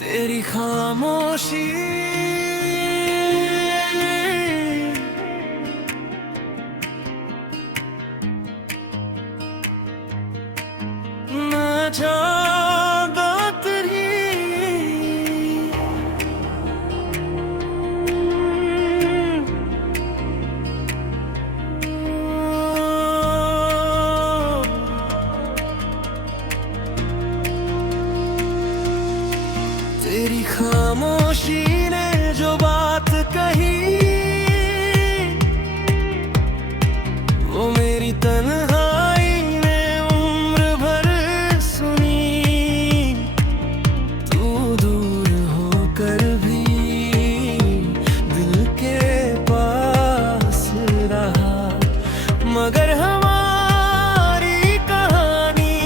तेरी खामोशी न जादा तेरी तेरी खामोशी ने जो बात कही वो मेरी तन्हाई ने उम्र भर सुनी। तू दूर होकर भी दिल के पास रहा, मगर हमारी कहानी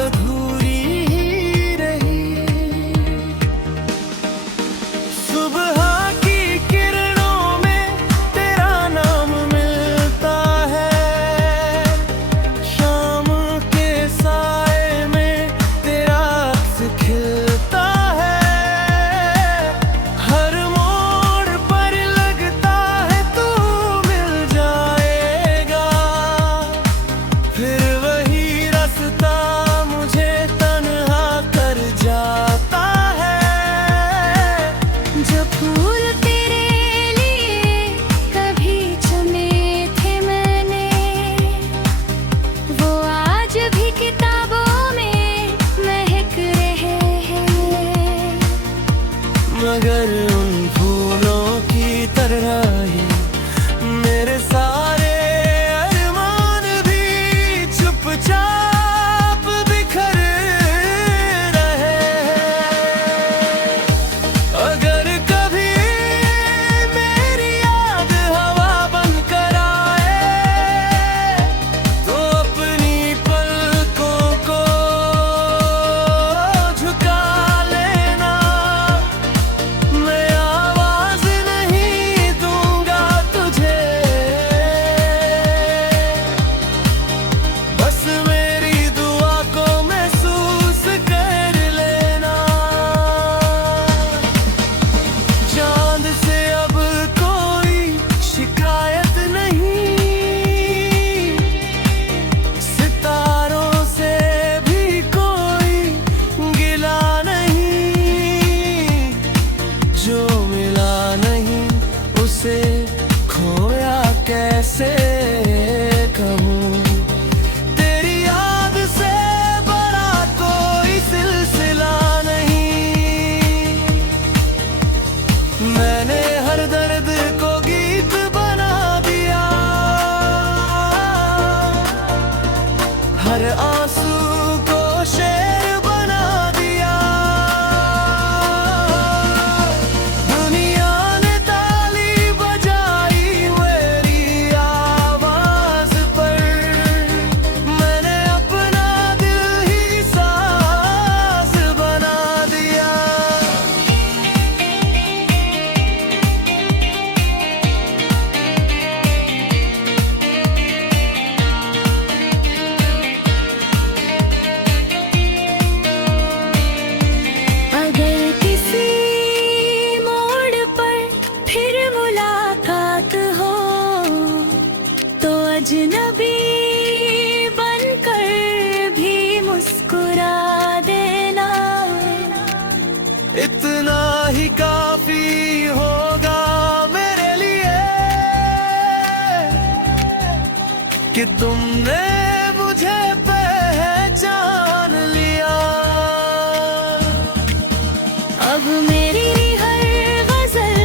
अधूरी ही रही। सुबह की किरणों में तेरा नाम मिलता है, शाम के साए में तेरा अक्स खिलता है। हर मोड़ पर लगता है तू मिल जाएगा, फिर वही रास्ता मुझे तन्हा कर जाता है। जो फूल तेरे लिए कभी चुने थे मैंने, वो आज भी किताबों में महक रहे हैं। मगर उन फूलों की तरह ही मेरे सारे अरमान भी चुपचाप बिखर रहे हैं। अगर कभी मेरी याद हवा बनकर आए तो अपनी पलकों को झुका लेना। मैं आवाज नहीं दूंगा तुझे, बस मेरी दुआ को महसूस कर लेना। चांद से अब कोई शिकायत नहीं, सितारों से भी कोई गिला नहीं। जो मिला नहीं उसे खोया कैसे कहूँ। तेरी याद से बड़ा कोई सिलसिला नहीं। मैंने हर दर्द को गीत बना दिया, हर आंसू को शेर बना दिया। दुनिया ने ताली बजाई मेरी आवाज पर, मैंने अपना दिल ही साज बना दिया। अगर किसी मोड़ पर फिर मुलाकात हो तो अजनबी बनकर भी मुस्कुरा देना। इतना ही काफी होगा मेरे लिए कि तुमने मुझे पहचान लिया। अब मेरी हर गजल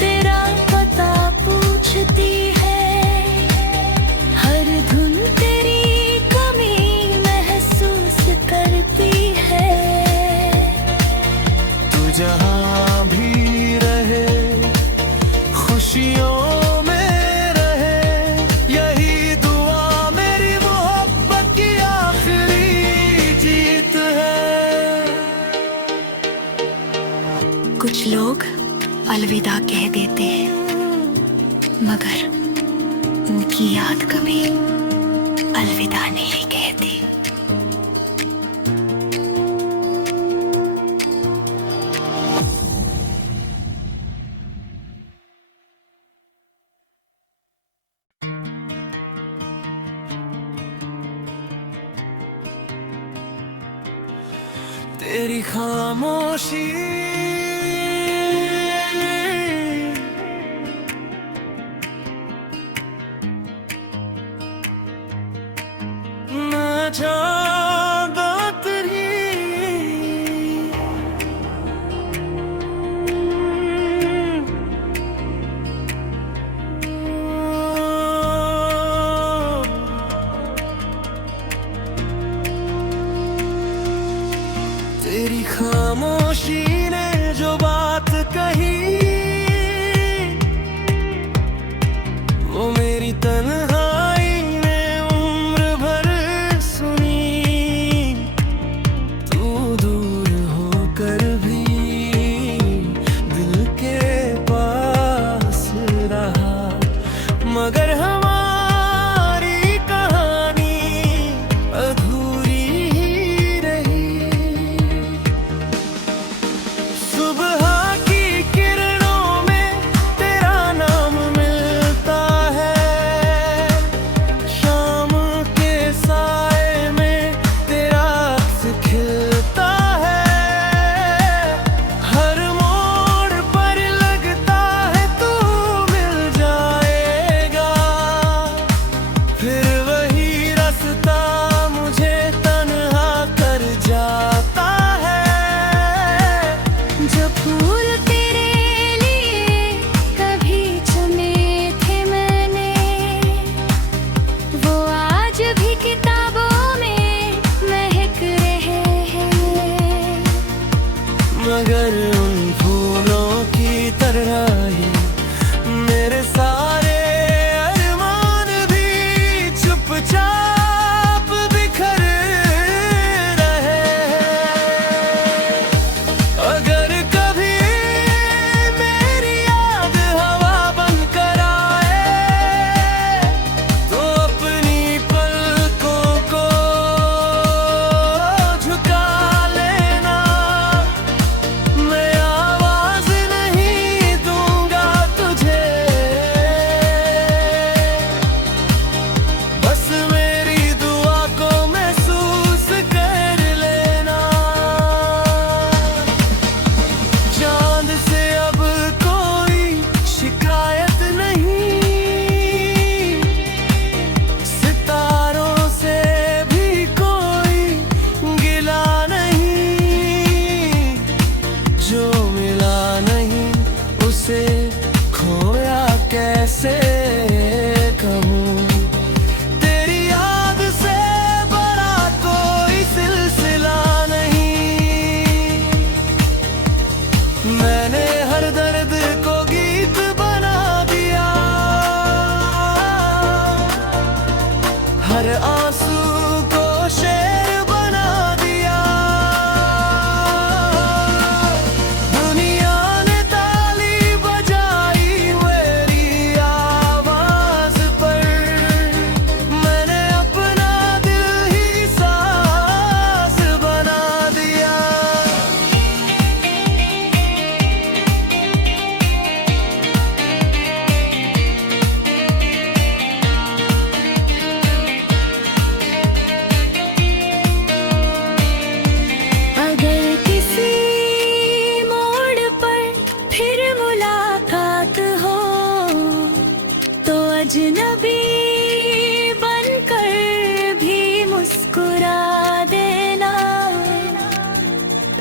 तेरा पता पूछती है, हर धुन तेरी कमी महसूस करती है। तू जहाँ भी रहे खुशियों में रहे, यही दुआ मेरी मोहब्बत की आखिरी जीत है। कुछ लोग अलविदा कह देते हैं, मगर उनकी याद कभी अलविदा नहीं कहती। तेरी खामोशी न जादा तेरी तेरी खामोशी ने जो बात कही वो मेरी तन्हाई ने उम्र भर सुनी। तू दूर होकर भी दिल के पास रहा, मगर हमारी कहानी अधूरी ही रही। सुबह की किरणों में तेरा नाम मिलता है, शाम के साए में तेरा अक्स खिलता है। हर मोड़ पर लगता है तू मिल जाएगा, फिर वही रास्ता मुझे तन्हा कर जाता है। जो फूल तेरे लिए कभी चुने थे मैंने, वो आज भी किताबों में महक रहे हैं। मगर उन फूलों की तरह ही मेरे सारे अरमान भी चुपचाप बिखर रहे हैं। अगर कभी मेरी याद हवा बनकर आए तो अपनी पलकों को झुका लेना। मैं आवाज नहीं दूंगा तुझे, बस मेरी दुआ को महसूस कर लेना। चांद से अब कोई शिकायत नहीं, सितारों से भी कोई गिला नहीं। जो मिला नहीं उसे खोया कैसे कहूँ। तेरी याद से बड़ा कोई सिलसिला नहीं। मैंने हर दर्द को गीत बना दिया, हर आंसू को शेर बना दिया। दुनिया ने ताली बजाई मेरी आवाज पर, मैंने अपना दिल ही साज बना दिया। अगर किसी मोड़ पर फिर मुलाकात हो तो अजनबी बनकर भी मुस्कुरा देना।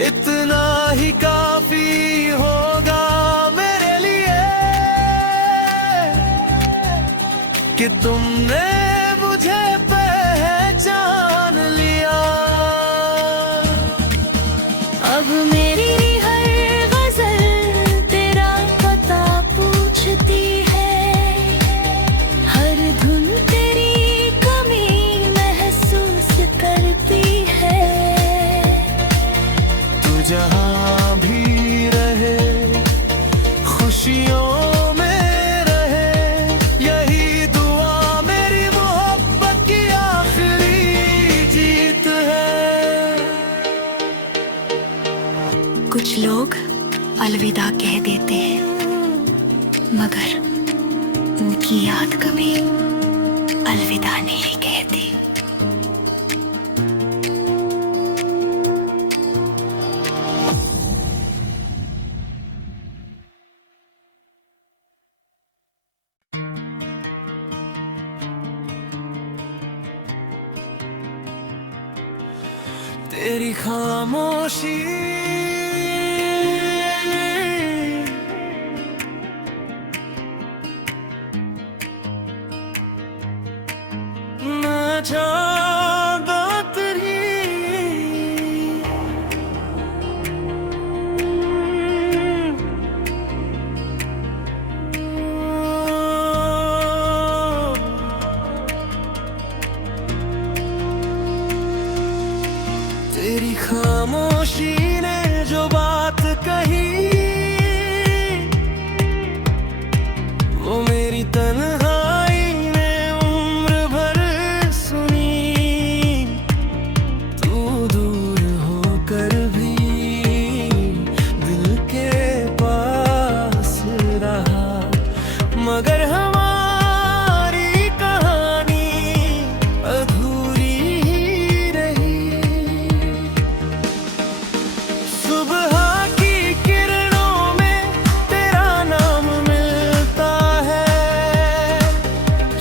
इतना ही काफी होगा मेरे लिए कि तुमने मुझे पहचान लिया। अब मेरी हर गजल तेरा पता पूछती है, हर धुन तेरी कमी महसूस करती है। तू जहाँ भी रहे खुशियों में रहे, यही दुआ मेरी मोहब्बत की आखिरी जीत है। कुछ लोग अलविदा कह देते हैं, मगर उनकी याद कभी अलविदा नहीं कहती। तेरी खामोशी न चाहता तेरी तेरी खामोशी ने जो बात कही वो मेरी तन्हाई ने उम्र भर सुनी। तू दूर होकर भी दिल के पास रहा, मगर हमारी कहानी अधूरी ही रही। सुबह की किरणों में तेरा नाम मिलता है,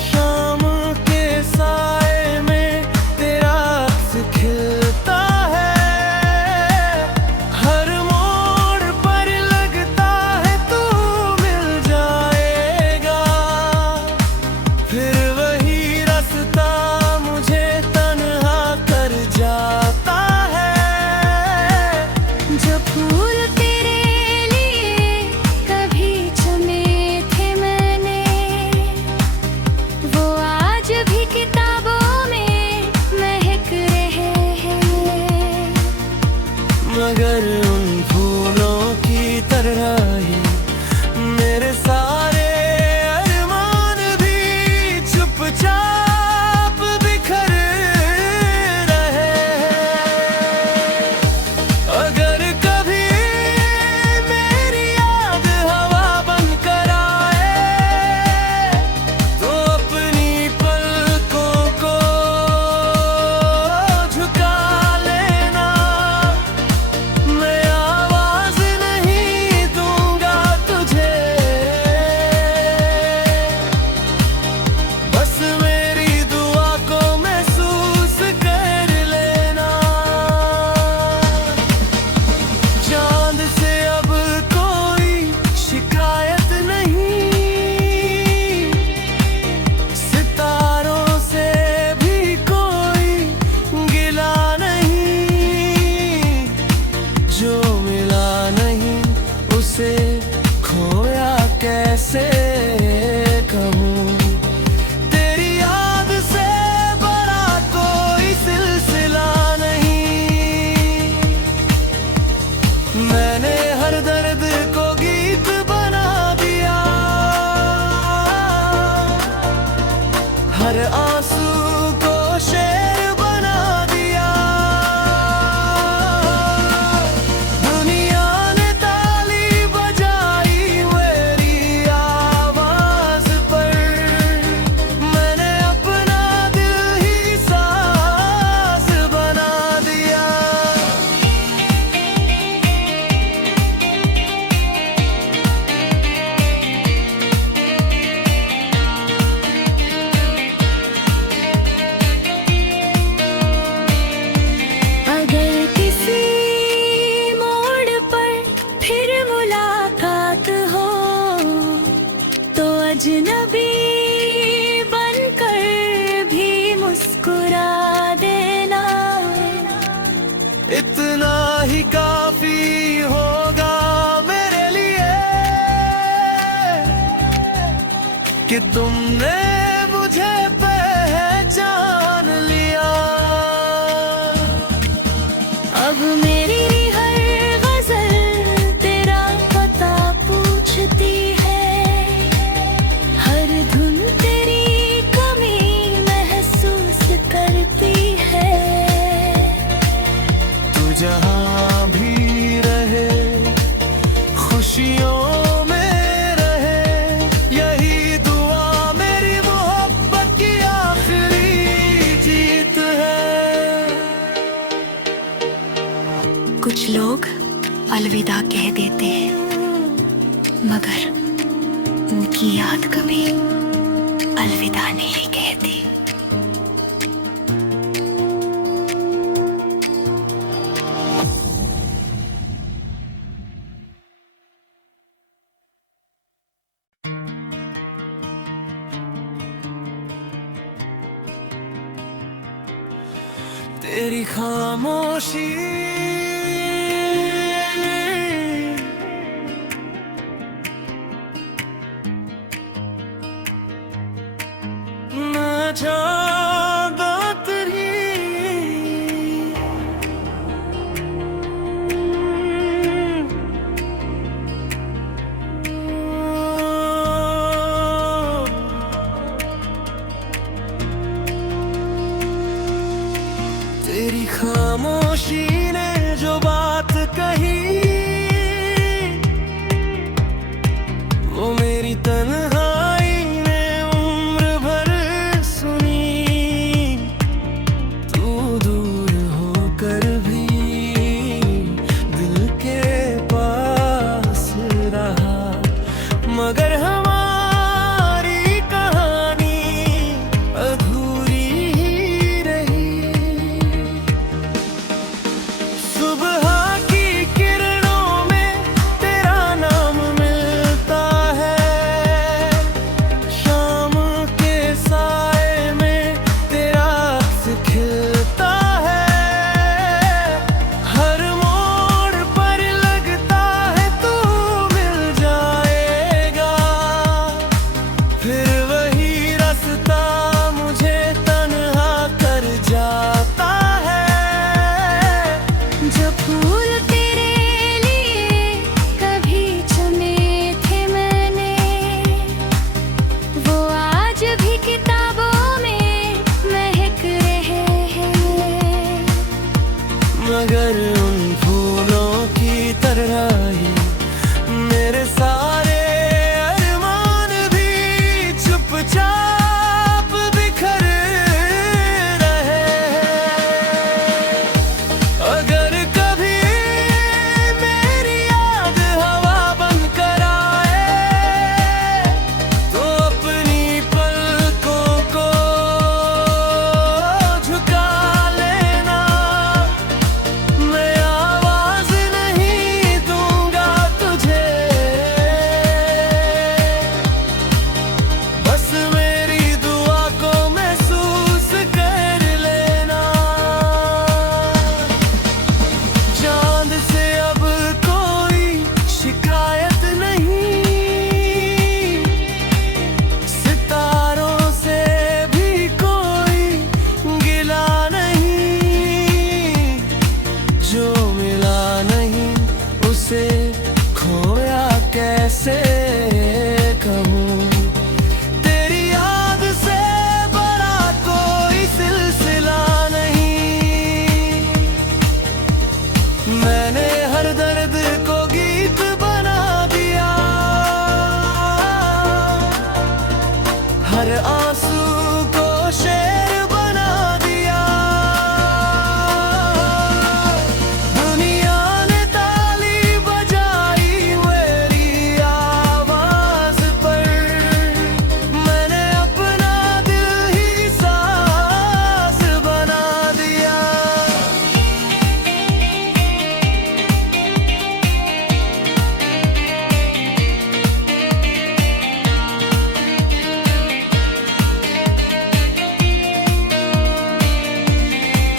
शाम के साए में तेरा अक्स खिलता है। हर मोड़ पर लगता है तू मिल जाएगा, फिर वही रास्ता मुझे तन्हा कर जाता है। जो फूल तेरे लिए कभी चुने थे मैंने, वो आज भी किताबों में महक रहे हैं। मगर उन फूलों की तरह ही मेरे सारे अरमान भी चुपचाप बिखर रहे हैं। अगर कभी मेरी याद हवा बनकर आए तो अपनी पलकों को झुका लेना। मैं आवाज नहीं दूंगा तुझे, बस मेरी दुआ को महसूस कर लेना। चांद से अब कोई शिकायत नहीं, सितारों से भी कोई गिला नहीं। जो मिला नहीं उसे खोया कैसे कहूँ। तेरी याद से बड़ा कोई सिलसिला नहीं। मैंने हर दर्द को गीत बना दिया, हर आंसू को शेर बना दिया। दुनिया ने ताली बजाई मेरी आवाज पर, मैंने अपना दिल ही साज बना दिया। अगर किसी मोड़ पर फिर मुलाकात हो तो अजनबी बनकर भी मुस्कुरा देना। इतना ही काफी होगा मेरे लिए कि तुमने मुझे पहचान लिया। अब मेरी हर गजल तेरा पता पूछती है, हर धुन तेरी कमी महसूस करती है। तू जहाँ भी रहे खुशियों में रहे, यही दुआ मेरी मोहब्बत की आखिरी जीत है। कुछ लोग अलविदा कह देते हैं, मगर उनकी याद कभी अलविदा नहीं कहती। तेरी खामोशी न जादा तेरी तेरी खामोशी ने जो बात कही वो मेरी तन्हाई ने उम्र भर सुनी। तू दूर होकर भी दिल के पास रहा, मगर हमारी कहानी अधूरी ही रही। सुबह की किरणों में तेरा नाम मिलता है, शाम के साए में तेरा अक्स खिलता है। हर मोड़ पर लगता है तू मिल जाएगा, फिर वही रास्ता मुझे तन्हा कर जाता है। जो फूल तेरे लिए कभी चुने थे मैंने, वो आज भी किताबों में महक रहे हैं। मगर उन फूलों की तरह ही मेरे सारे अरमान भी चुपचाप बिखर रहे हैं। अगर कभी मेरी याद हवा बन कर आए तो अपनी पलकों को झुका लेना। मैं आवाज नहीं दूंगा तुझे, बस मेरी दुआ को महसूस कर लेना। चांद से अब कोई शिकायत नहीं, सितारों से भी कोई गिला नहीं। जो मिला नहीं उसे खोया कैसे कहूँ। तेरी याद से बड़ा कोई सिलसिला नहीं। मैंने हर दर्द को गीत बना दिया, हर आंसू को शेर बना दिया। दुनिया ने ताली बजाई मेरी आवाज पर, मैंने अपना दिल ही साज बना दिया।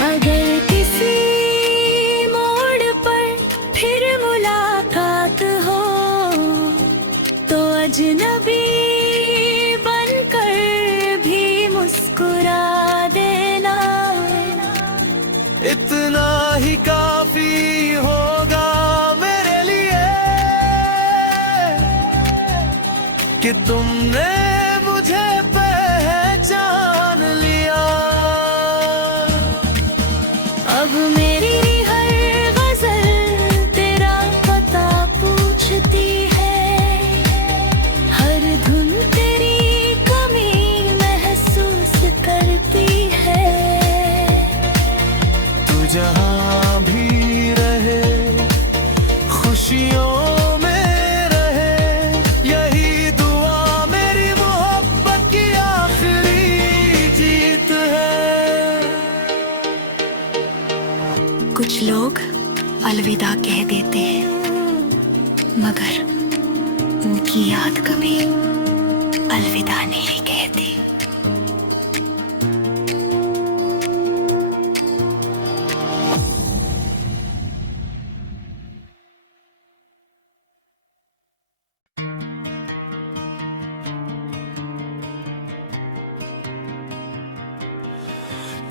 अगर किसी मोड़ पर फिर मुलाकात हो तो अजनबी बनकर भी मुस्कुरा देना। इतना ही काफी होगा मेरे लिए कि तुमने मुझे पहचान लिया। अब मेरी हर गजल तेरा पता पूछती है, हर धुन तेरी कमी महसूस करती है। तू जहाँ भी रहे खुशियों में रहे, यही दुआ मेरी मोहब्बत की आखिरी जीत है। कुछ लोग अलविदा कह देते हैं, मगर उनकी याद कभी अलविदा नहीं कहती।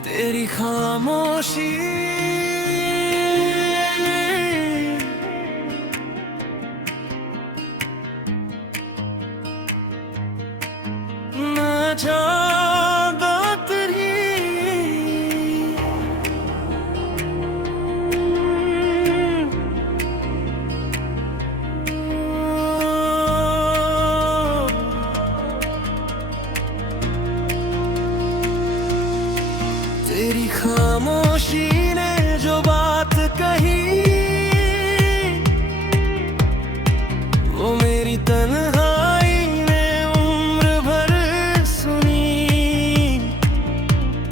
तेरी खामोशी न जादा तेरी तेरी खामोशी ने जो बात कही वो मेरी तन्हाई ने उम्र भर सुनी।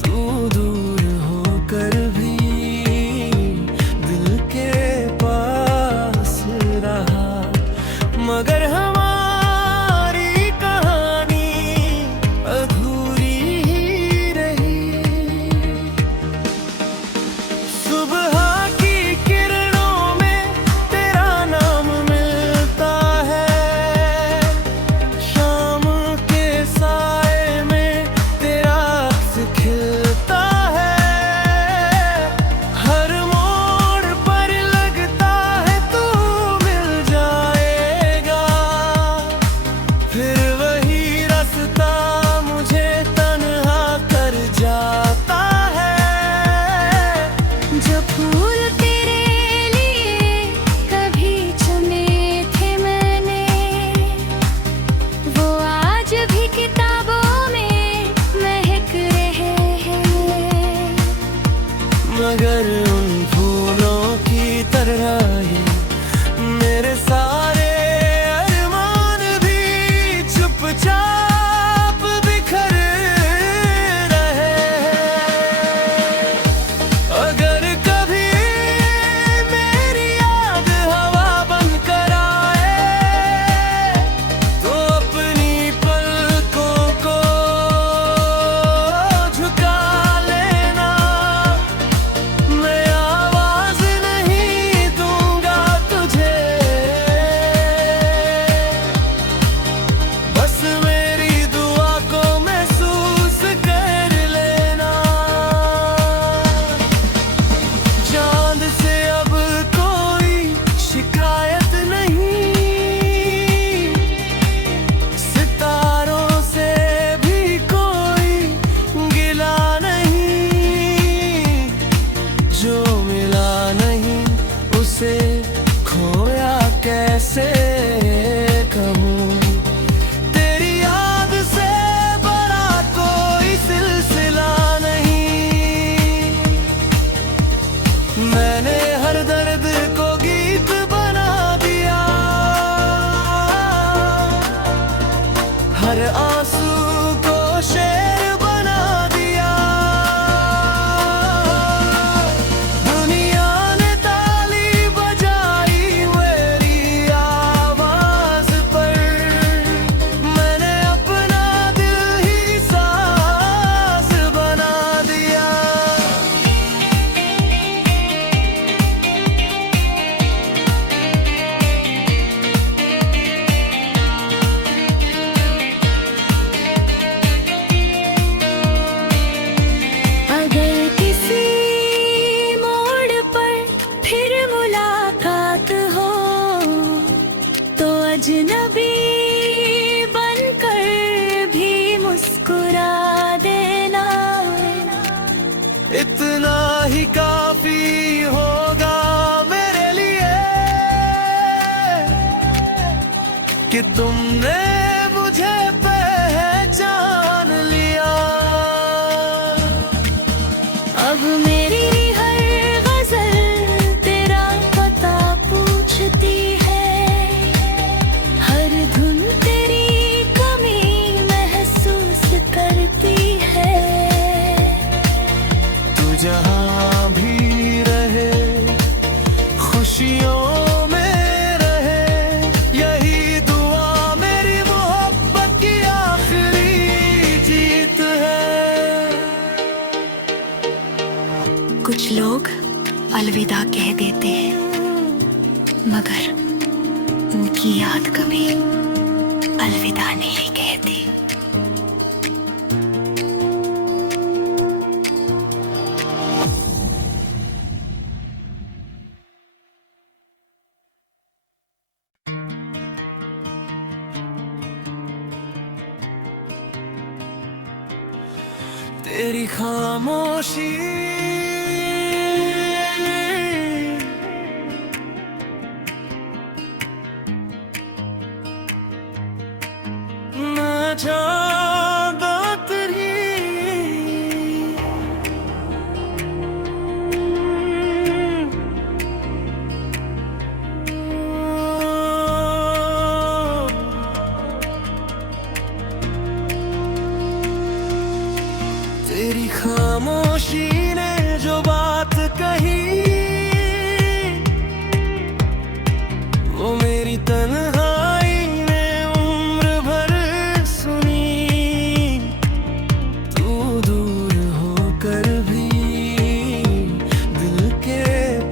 तू दूर होकर भी दिल के पास रहा, मगर हमारी कहानी अधूरी ही रही। सुबह की किरणों में तेरा नाम मिलता है, शाम के साए में तेरा अक्स खिलता है। हर मोड़ पर लगता है तू मिल जाएगा, फिर वही रास्ता मुझे तन्हा कर जाता है। जो फूल तेरे लिए कभी चुने थे मैंने, वो आज भी किताबों में महक रहे हैं। मगर उन फूलों की तरह ही मेरे सारे अरमान भी चुपचाप बिखर रहे हैं। अगर कभी मेरी याद हवा बन कर आए तो अपनी पलकों को झुका लेना। मैं आवाज नहीं दूंगा तुझे, बस मेरी दुआ को महसूस कर लेना। चांद से अब कोई शिकायत नहीं, सितारों से भी कोई गिला नहीं। जो मिला नहीं उसे खोया कैसे कहूँ। तेरी याद से बड़ा कोई सिलसिला नहीं। मैंने हर दर्द को गीत बना दिया, हर आंसू को शेर बना दिया। दुनिया ने ताली बजाई मेरी आवाज पर, मैंने अपना दिल ही साज बना दिया। अगर किसी मोड़ पर फिर मुलाकात हो तो अजनबी बनकर भी मुस्कुरा देना। इतना ही काफी होगा मेरे लिए कि तुमने मुझे पहचान लिया। अब मेरी हर गजल तेरा पता पूछती है, हर धुन तेरी कमी महसूस करती है। तू जहाँ भी रहे खुशियों में रहे, यही दुआ मेरी मोहब्बत की आखिरी जीत है। कुछ लोग अलविदा कह देते हैं, मगर उनकी याद कभी अलविदा नहीं कहती। तेरी खामोशी न चाहता तेरी तेरी खामोशी ने जो बात कही वो मेरी तन्हाई ने उम्र भर सुनी। तू दूर होकर भी दिल के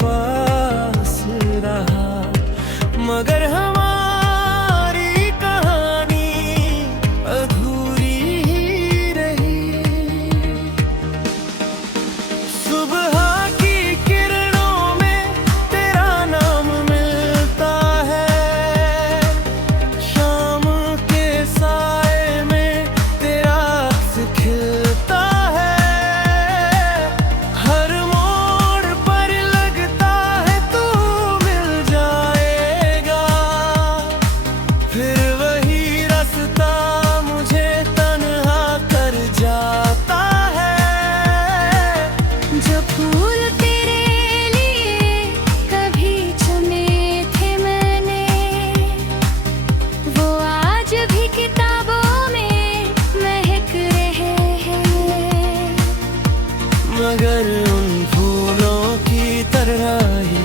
पास रहा, मगर हमारी कहानी अधूरी ही रही। सुबह की किरणों में तेरा नाम मिलता है, शाम के साए में तेरा अक्स खिलता है। हर मोड़ पर लगता है तू मिल जाएगा, फिर वही रास्ता मुझे तन्हा कर जाता है। जो फूल तेरे लिए कभी चुने थे मैंने, वो आज भी किताबों में महक रहे हैं। मगर उन फूलों की तरह ही